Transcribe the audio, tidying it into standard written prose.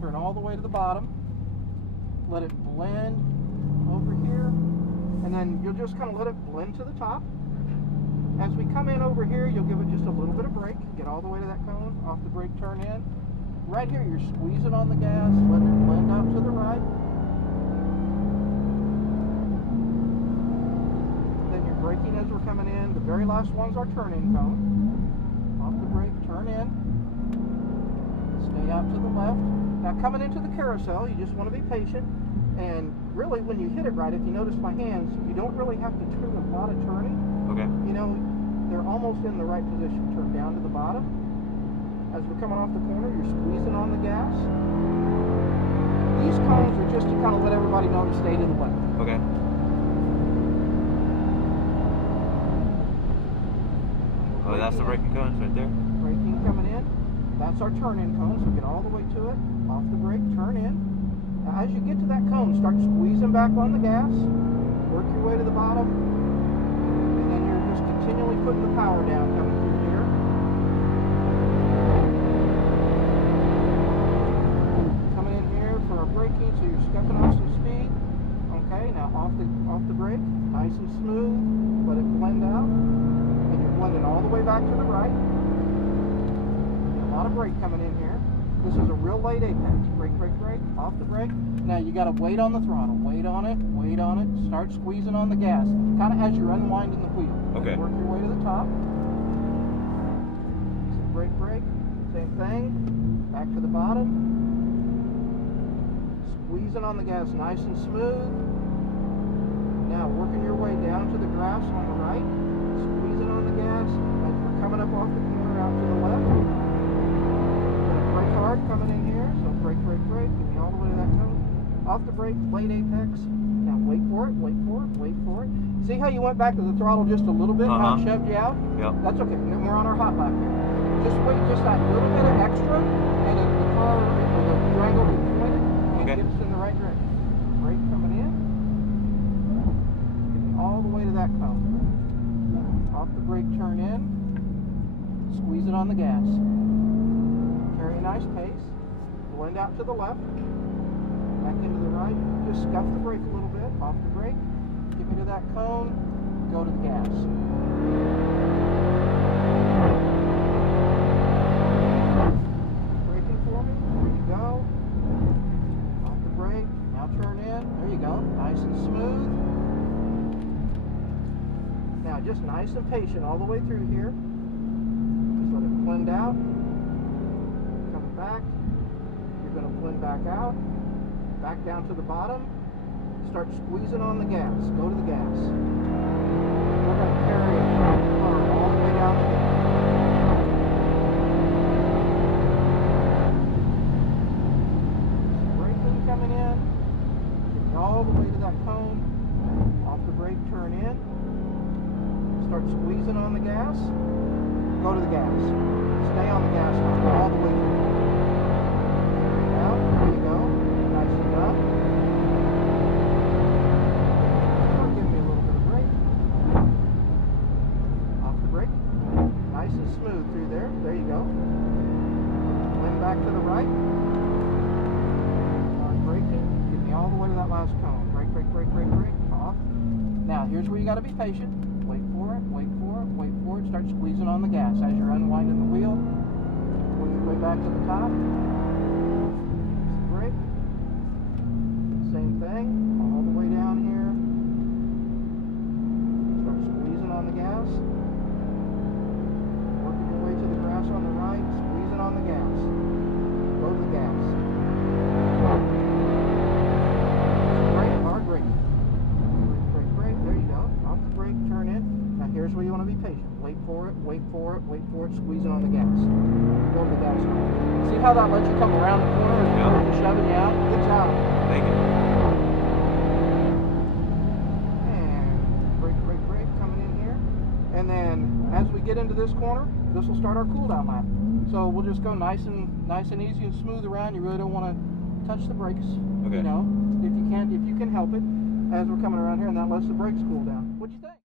turn all the way to the bottom, let it blend over here, and then you'll just kind of let it blend to the top. As we come in over here, you'll give it just a little bit of brake, get all the way to that cone, off the brake, turn in. Right here, you're squeezing on the gas, letting it blend out to the right. Then you're braking as we're coming in. The very last one's our turn-in cone. Off the brake, turn in. Stay out to the left. Now coming into the carousel, you just want to be patient. And really, when you hit it right, if you notice my hands, you don't really have to do a lot of turning. Okay. You know, they're almost in the right position. Turn down to the bottom. As we're coming off the corner, you're squeezing on the gas. These cones are just to kind of let everybody know to stay to the left. Okay. Oh, that's the braking cones right there? Braking coming in. That's our turn-in cone, so get all the way to it. Off the brake, turn in. Now, as you get to that cone, start squeezing back on the gas. Work your way to the bottom. And then you're just continually putting the power down coming through here. Coming in here for our braking, so you're scuffing off some speed. Okay, now off the brake, nice and smooth. Let it blend out. And you're blending all the way back to the right. A lot of brake coming in here. This is a real late apex. Brake, brake, brake, off the brake. Now you got to wait on the throttle. Wait on it, start squeezing on the gas. Kind of as you're unwinding the wheel. Okay. Work your way to the top. So brake, brake, same thing. Back to the bottom. Squeezing on the gas nice and smooth. Now working your way down to the grass on the right. Squeezing on the gas. As we're coming up off the corner out to the left. Brake hard coming in here, so brake, brake, brake, give me all the way to that cone. Off the brake, late apex. Now wait for it, wait for it, wait for it. See how you went back to the throttle just a little bit, how it shoved you out? Yep. That's okay, we're on our hot lap here. Just wait just that little bit of extra, and the car, the Durango will be pointed, and get us in the right direction. Brake coming in. Give me all the way to that cone. Off the brake, turn in. Squeeze it on the gas. Very nice pace. Blend out to the left. Back into the right. Just scuff the brake a little bit. Off the brake. Get me to that cone. Go to the gas. Braking for me. There you go. Off the brake. Now turn in. There you go. Nice and smooth. Now just nice and patient all the way through here. Just let it blend out. Back, you're going to blend back out, back down to the bottom, start squeezing on the gas, go to the gas. We're going to carry it all the way down the gas. Braking coming in, get all the way to that cone, off the brake, turn in, start squeezing on the gas, go to the gas. Stay on the gas now, all the way through. There you go. Nice and done. Give me a little bit of brake. Off the brake. Nice and smooth through there. There you go. Blend back to the right. Start braking. Get me all the way to that last cone. Brake, brake, brake, brake, brake. Off. Now here's where you got to be patient. Wait for it, wait for it, wait for it. Start squeezing on the gas as you're unwinding the wheel. Work your way back to the top. Brake. Same thing. All the way down here. Start squeezing on the gas. Working your way to the grass on the right. Squeezing on the gas. Go to the gas. Brake, hard brake. Brake, brake. There you go. Off the brake, turn in. Now here's where you want to be patient. Wait for it, wait for it, wait for it, squeezing on the gas. Go to the gas. See how that lets you come around the corner and shoving you out? Good job. Thank you. And brake, brake, brake coming in here. And then as we get into this corner, this will start our cool down lap. So we'll just go nice and easy and smooth around. You really don't want to touch the brakes. Okay. You know, if you can help it, as we're coming around here, and that lets the brakes cool down. What'd you think?